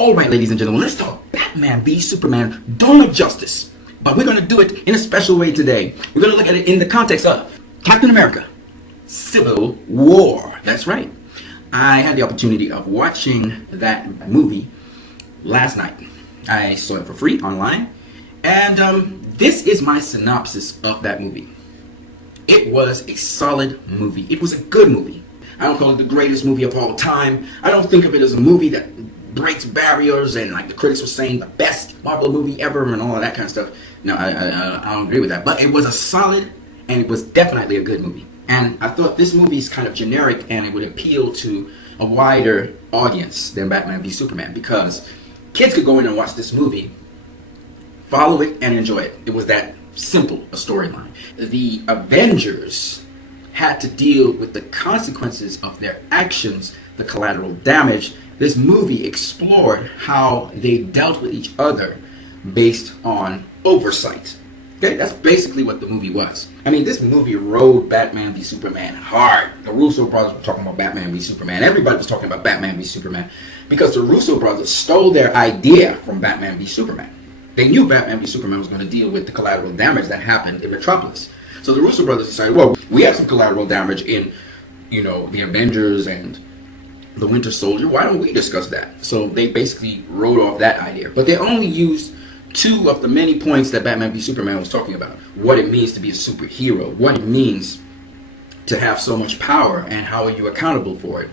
Alright, ladies and gentlemen, let's talk Batman v Superman: Dawn of Justice. But we're going to do it in a special way today. We're going to look at it in the context of Captain America: Civil War. That's right. I had the opportunity of watching that movie last night. I saw it for free online. And this is my synopsis of that movie. It was a solid movie. It was a good movie. I don't call it the greatest movie of all time. I don't think of it as a movie that breaks barriers and, like the critics were saying, the best Marvel movie ever and all of that kind of stuff. No, I don't agree with that. But it was a solid, and it was definitely a good movie. And I thought this movie is kind of generic, and it would appeal to a wider audience than Batman v Superman, because kids could go in and watch this movie, follow it, and enjoy it. It was that simple a storyline. The Avengers had to deal with the consequences of their actions, the collateral damage. This movie explored how they dealt with each other based on oversight. Okay, that's basically what the movie was. I mean, this movie rode Batman v Superman hard. The Russo brothers were talking about Batman v Superman. Everybody was talking about Batman v Superman because the Russo brothers stole their idea from Batman v Superman. They knew Batman v Superman was going to deal with the collateral damage that happened in Metropolis. So the Russo brothers decided, well, we have some collateral damage in, the Avengers and the Winter Soldier. Why don't we discuss that? So they basically wrote off that idea. But they only used two of the many points that Batman v Superman was talking about. What it means to be a superhero. What it means to have so much power, and how are you accountable for it.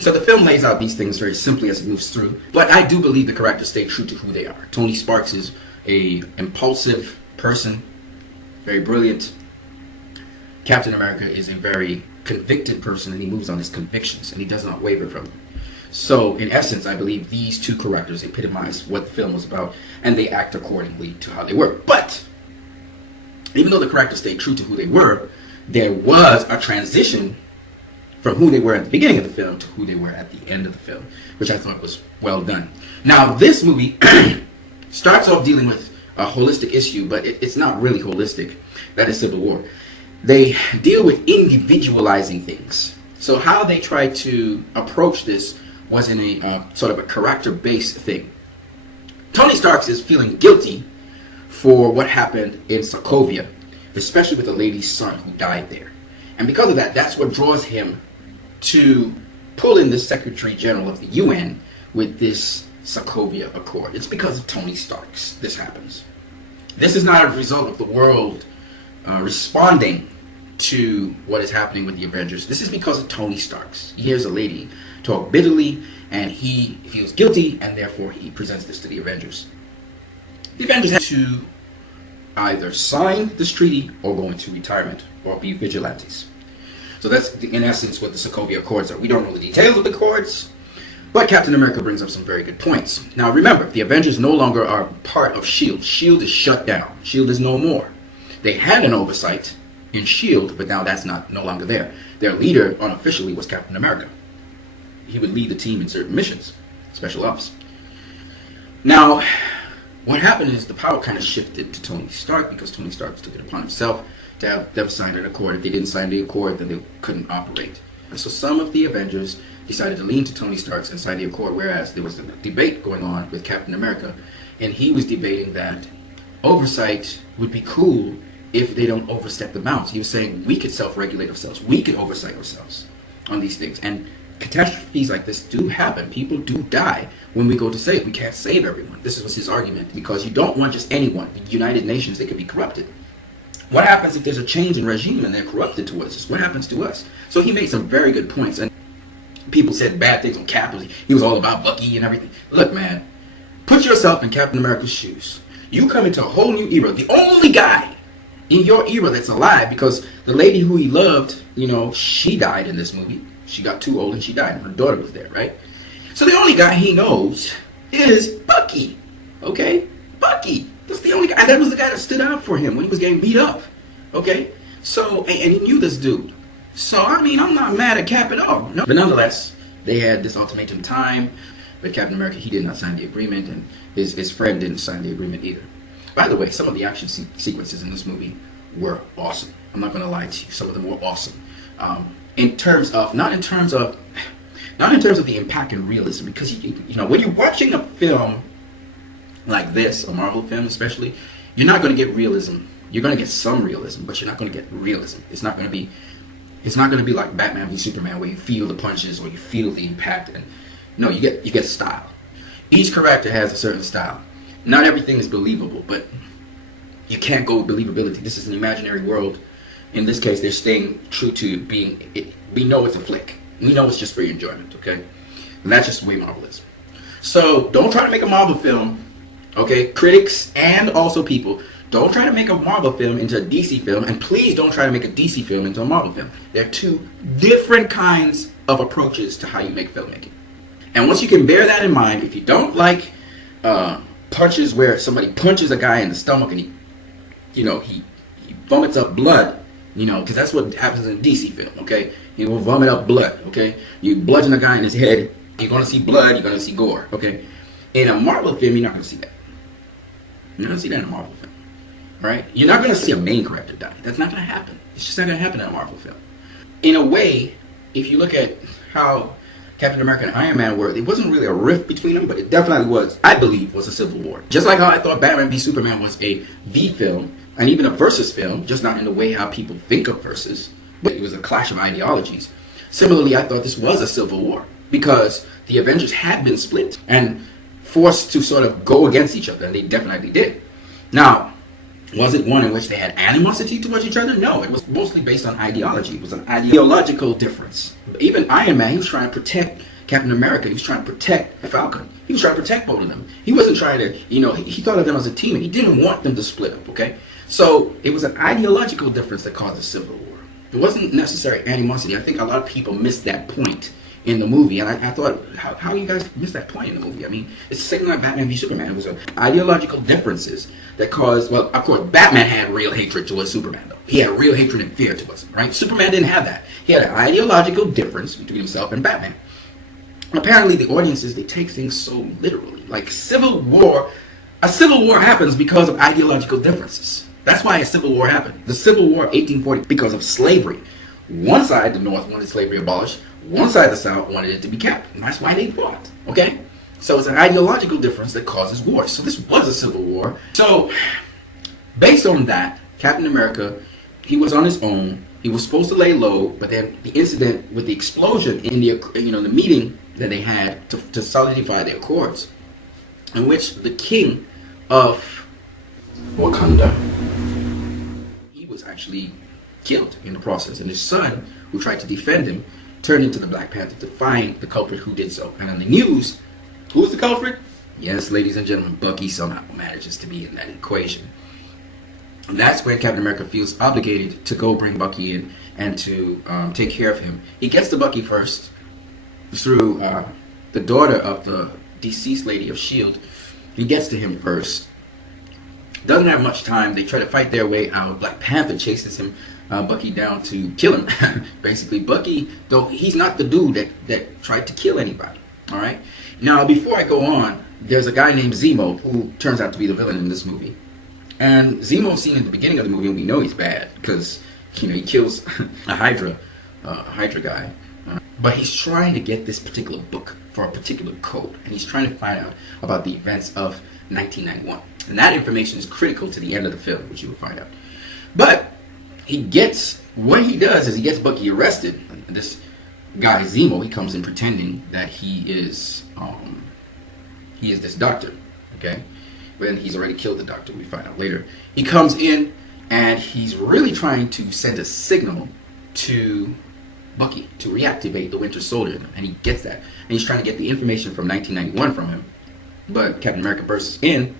So the film lays out these things very simply as it moves through. But I do believe the characters stay true to who they are. Tony Stark is a impulsive person, very brilliant. Captain America is a very convicted person, and he moves on his convictions, and he does not waver from them. So, in essence, I believe these two characters epitomize what the film was about, and they act accordingly to how they were. But, even though the characters stayed true to who they were, there was a transition from who they were at the beginning of the film to who they were at the end of the film, which I thought was well done. Now, this movie starts off dealing with a holistic issue, but it's not really holistic. That is Civil War. They deal with individualizing things. So how they try to approach this was in a sort of a character-based thing. Tony Stark is feeling guilty for what happened in Sokovia, especially with the lady's son who died there. And because of that, that's what draws him to pull in the Secretary General of the UN with this Sokovia Accord. It's because of Tony Stark's this happens. This is not a result of the world responding to what is happening with the Avengers. This is because of Tony Stark's. He hears a lady talk bitterly, and he feels guilty, and therefore he presents this to the Avengers. The Avengers have to either sign this treaty or go into retirement or be vigilantes. So that's in essence what the Sokovia Accords are. We don't know the details of the Accords, but Captain America brings up some very good points. Now remember, the Avengers no longer are part of S.H.I.E.L.D. S.H.I.E.L.D. is shut down. S.H.I.E.L.D. is no more. They had an oversight in S.H.I.E.L.D., but now that's no longer there. Their leader unofficially was Captain America. He would lead the team in certain missions, special ops. Now, what happened is the power kind of shifted to Tony Stark, because Tony Stark took it upon himself to have them sign an accord. If they didn't sign the accord, then they couldn't operate. And so some of the Avengers decided to lean to Tony Stark and sign the accord, whereas there was a debate going on with Captain America, and he was debating that oversight would be cool if they don't overstep the bounds. He was saying we could self-regulate ourselves. We could oversight ourselves on these things. And catastrophes like this do happen. People do die when we go to save. We can't save everyone. This was his argument, because you don't want just anyone. The United Nations, they could be corrupted. What happens if there's a change in regime and they're corrupted towards us? What happens to us? So he made some very good points. And people said bad things on Cap. He was all about Bucky and everything. Look, man, put yourself in Captain America's shoes. You come into a whole new era. The only guy in your era that's alive, because the lady who he loved, she died in this movie. She got too old and she died, and her daughter was there, right? So the only guy he knows is Bucky. Okay? Bucky. That's the only guy. And that was the guy that stood out for him when he was getting beat up. Okay? So, and he knew this dude. So, I mean, I'm not mad at Cap at all. No. But nonetheless, they had this ultimatum time. But Captain America, he did not sign the agreement, and his friend didn't sign the agreement either. By the way, some of the action sequences in this movie were awesome. I'm not going to lie to you. Some of them were awesome. Not in terms of Not in terms of the impact and realism, because you know, when you're watching a film like this, a Marvel film especially, you're not going to get realism. You're going to get some realism, but you're not going to get realism. It's not going to be like Batman v Superman, where you feel the punches or you feel the impact. And no, you get style. Each character has a certain style. Not everything is believable, but you can't go with believability. This is an imaginary world. In this case, they're staying true to being it. We know it's a flick. We know it's just for your enjoyment, okay? And that's just the way Marvel is. So don't try to make a Marvel film, okay? Critics and also people, don't try to make a Marvel film into a DC film, and please don't try to make a DC film into a Marvel film. They're two different kinds of approaches to how you make filmmaking. And once you can bear that in mind, if you don't like punches where somebody punches a guy in the stomach and he vomits up blood, because that's what happens in DC film, okay? He will vomit up blood, okay? You bludgeon a guy in his head, you're going to see blood, you're going to see gore, okay? In a Marvel film, you're not going to see that. You're not going to see that in a Marvel film, right? You're not going to see a main character die. That's not going to happen. It's just not going to happen in a Marvel film. In a way, if you look at how Captain America and Iron Man were, there wasn't really a rift between them, but it definitely was, I believe, was a civil war. Just like how I thought Batman v Superman was a V film, and even a versus film, just not in the way how people think of versus, but it was a clash of ideologies. Similarly, I thought this was a civil war, because the Avengers had been split and forced to sort of go against each other, and they definitely did. Now, was it one in which they had animosity towards each other? No, it was mostly based on ideology. It was an ideological difference. Even Iron Man, he was trying to protect Captain America. He was trying to protect Falcon. He was trying to protect both of them. He wasn't trying to, he thought of them as a team, and he didn't want them to split up, okay? So it was an ideological difference that caused the Civil War. It wasn't necessary animosity. I think a lot of people missed that point in the movie, and I thought, how you guys missed that point in the movie? I mean, it's the same like Batman v Superman. It was ideological differences that caused, well, of course, Batman had real hatred towards Superman, though. He had real hatred and fear towards him, right? Superman didn't have that. He had an ideological difference between himself and Batman. And apparently, the audiences, they take things so literally. Like a civil war happens because of ideological differences. That's why a civil war happened. The Civil War of 1840, because of slavery. One side, the North, wanted slavery abolished. One side, the South, wanted it to be kept. And that's why they fought. Okay? So it's an ideological difference that causes war. So this was a civil war. So, based on that, Captain America, he was on his own. He was supposed to lay low, but then the incident with the explosion in the meeting that they had to solidify the accords, in which the king of Wakanda, he was actually killed in the process, and his son, who tried to defend him, turned into the Black Panther to find the culprit who did so. And on the news, who was the culprit? Yes, ladies and gentlemen, Bucky somehow manages to be in that equation. And that's when Captain America feels obligated to go bring Bucky in and to take care of him. He gets to Bucky first through the daughter of the deceased lady of S.H.I.E.L.D. He gets to him first. Doesn't have much time. They try to fight their way out. Black Panther chases him, Bucky down to kill him. Basically, Bucky, though he's not the dude that tried to kill anybody. All right. Now, before I go on, there's a guy named Zemo who turns out to be the villain in this movie. And Zemo's seen at the beginning of the movie, and we know he's bad because he kills a Hydra guy. But he's trying to get this particular book for a particular code, and he's trying to find out about the events of 1991. And that information is critical to the end of the film, which you will find out. But what he does is he gets Bucky arrested. This guy Zemo, he comes in pretending that he is this doctor, okay? When he's already killed the doctor, we find out later. He comes in and he's really trying to send a signal to Bucky to reactivate the Winter Soldier, and he gets that. And he's trying to get the information from 1991 from him. But Captain America bursts in,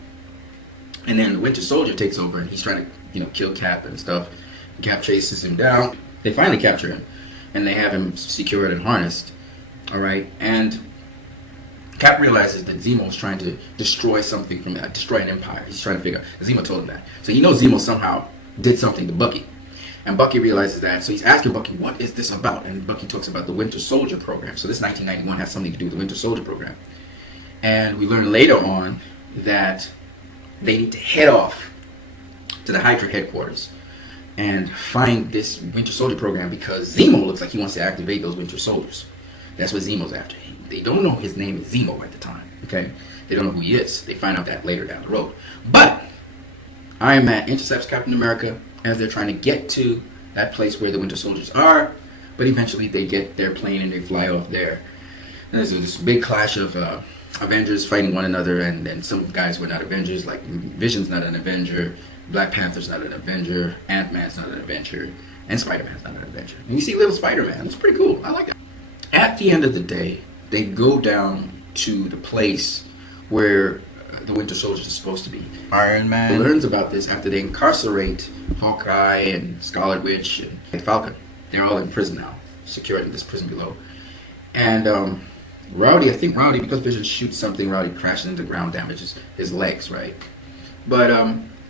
and then the Winter Soldier takes over, and he's trying to, kill Cap and stuff. Cap chases him down. They finally capture him, and they have him secured and harnessed. All right, and Cap realizes that Zemo is trying to destroy something destroy an empire. He's trying to figure out. Zemo told him that, so he knows Zemo somehow did something to Bucky, and Bucky realizes that. So he's asking Bucky, "What is this about?" And Bucky talks about the Winter Soldier program. So this 1991 has something to do with the Winter Soldier program, and we learn later on that they need to head off to the Hydra headquarters and find this Winter Soldier program because Zemo looks like he wants to activate those Winter Soldiers. That's what Zemo's after. They don't know his name is Zemo at the time. Okay, they don't know who he is. They find out that later down the road. But Iron Man intercepts Captain America as they're trying to get to that place where the Winter Soldiers are. But eventually they get their plane and they fly off there. There's this big clash of Avengers fighting one another, and then some guys were not Avengers, like Vision's not an Avenger, Black Panther's not an Avenger, Ant-Man's not an Avenger, and Spider-Man's not an Avenger. And you see little Spider-Man. It's pretty cool. I like it. At the end of the day, they go down to the place where the Winter Soldiers are supposed to be. Iron Man Learns about this after they incarcerate Hawkeye and Scarlet Witch and Falcon. They're all in prison now, secured in this prison below. And Rhodey, I think Rhodey, because Vision shoots something, Rhodey crashes into the ground, damages his legs, right? But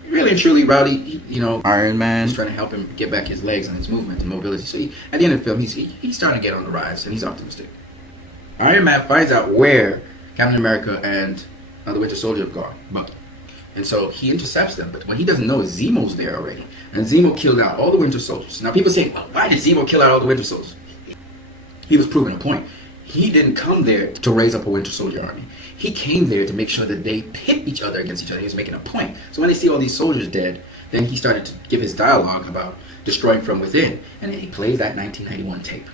really and truly, Rhodey, Iron Man is trying to help him get back his legs and his movement and mobility. So at the end of the film, he's starting to get on the rise, and he's optimistic. Iron Man finds out where Captain America and the Winter Soldier have gone, Bucky. And so he intercepts them, but what he doesn't know is Zemo's there already. And Zemo killed out all the Winter Soldiers. Now people say, well, why did Zemo kill out all the Winter Soldiers? He was proving a point. He didn't come there to raise up a Winter Soldier army. He came there to make sure that they pit each other against each other. He was making a point. So when they see all these soldiers dead, then he started to give his dialogue about destroying from within. And then he plays that 1991 tape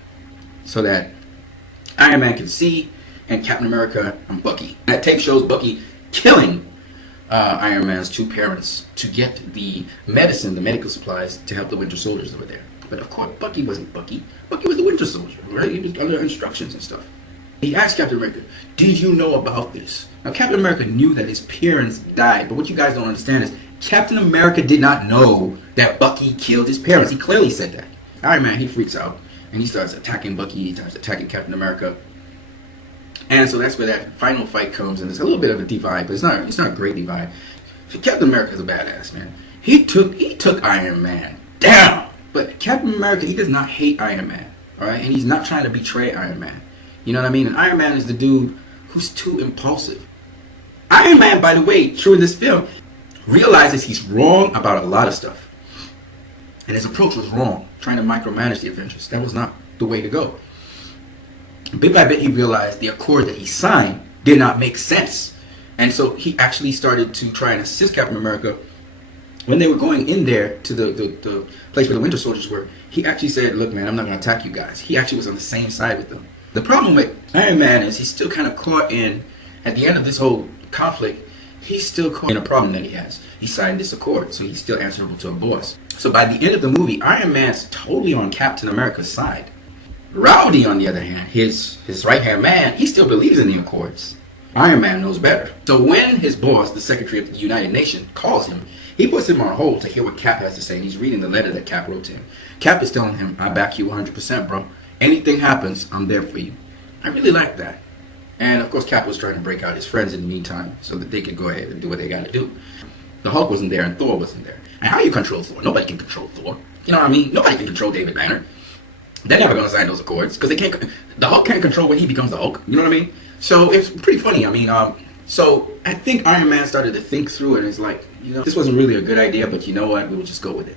so that Iron Man can see, and Captain America and Bucky. That tape shows Bucky killing Iron Man's two parents to get the medicine, the medical supplies to help the Winter Soldiers that were there. But of course, Bucky wasn't Bucky. Bucky was the Winter Soldier, right? He was under instructions and stuff. He asked Captain America, did you know about this? Now, Captain America knew that his parents died, but what you guys don't understand is Captain America did not know that Bucky killed his parents. He clearly said that. Iron Man, he freaks out, and he starts attacking Bucky, he starts attacking Captain America. And so that's where that final fight comes, and it's a little bit of a divide, but it's not a great divide. Captain America's a badass, man. He took Iron Man down. But Captain America, he does not hate Iron Man, all right? And he's not trying to betray Iron Man. You know what I mean? And Iron Man is the dude who's too impulsive. Iron Man, by the way, true in this film, realizes he's wrong about a lot of stuff. And his approach was wrong, trying to micromanage the Avengers. That was not the way to go. Bit by bit, he realized the accord that he signed did not make sense. And so he actually started to try and assist Captain America. When they were going in there to the place where the Winter Soldiers were, he actually said, look, man, I'm not going to attack you guys. He actually was on the same side with them. The problem with Iron Man is he's still kind of caught in, at the end of this whole conflict, he's still caught in a problem that he has. He signed this accord, so he's still answerable to a boss. So by the end of the movie, Iron Man's totally on Captain America's side. Rhodey, on the other hand, his right-hand man, he still believes in the accords. Iron Man knows better. So when his boss, the Secretary of the United Nations, calls him, he puts him on hold to hear what Cap has to say, and he's reading the letter that Cap wrote to him. Cap is telling him, I back you 100%, bro. Anything happens, I'm there for you. I really like that. And of course, Cap was trying to break out his friends in the meantime so that they could go ahead and do what they got to do. The Hulk wasn't there, and Thor wasn't there. And how you control Thor? Nobody can control Thor. You know what I mean? Nobody can control David Banner. They're never going to sign those accords because they can't. The Hulk can't control when he becomes the Hulk. You know what I mean? So it's pretty funny. I mean, so I think Iron Man started to think through it, and it's like, this wasn't really a good idea, but you know what? We'll just go with it.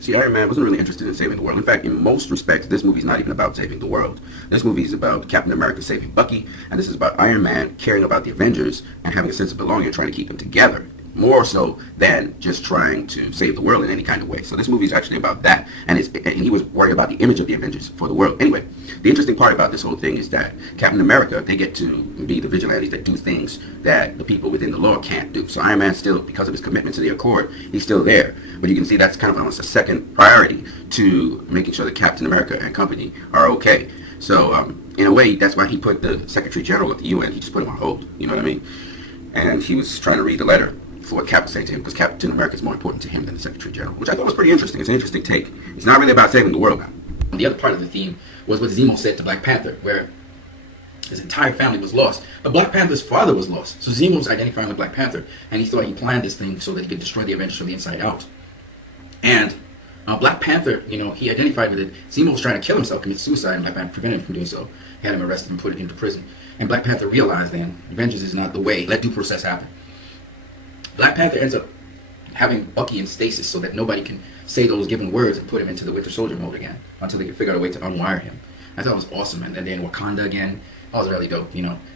See, Iron Man wasn't really interested in saving the world. In fact, in most respects, this movie's not even about saving the world. This movie is about Captain America saving Bucky, and this is about Iron Man caring about the Avengers and having a sense of belonging and trying to keep them together, more so than just trying to save the world in any kind of way. So this movie is actually about that, and he was worried about the image of the Avengers for the world. Anyway, the interesting part about this whole thing is that Captain America, they get to be the vigilantes that do things that the people within the law can't do. So Iron Man still, because of his commitment to the Accord, he's still there. But you can see that's kind of almost a second priority to making sure that Captain America and company are okay. So in a way, that's why he put the Secretary General of the UN, he just put him on hold, you know what I mean? And he was trying to read the letter for what Cap was saying to him, because Captain America is more important to him than the Secretary General, which I thought was pretty interesting. It's an interesting take. It's not really about saving the world now. The other part of the theme was what Zemo said to Black Panther, where his entire family was lost. But Black Panther's father was lost. So Zemo was identifying with Black Panther, and he thought he planned this thing so that he could destroy the Avengers from the inside out. And Black Panther, he identified with it. Zemo was trying to kill himself, commit suicide, and Black Panther prevented him from doing so. Had him arrested and put him into prison. And Black Panther realized then, Avengers is not the way. Let due process happen. Black Panther ends up having Bucky in stasis so that nobody can say those given words and put him into the Winter Soldier mode again until they can figure out a way to unwire him. I thought it was awesome, and then Wakanda again. That was really dope, you know.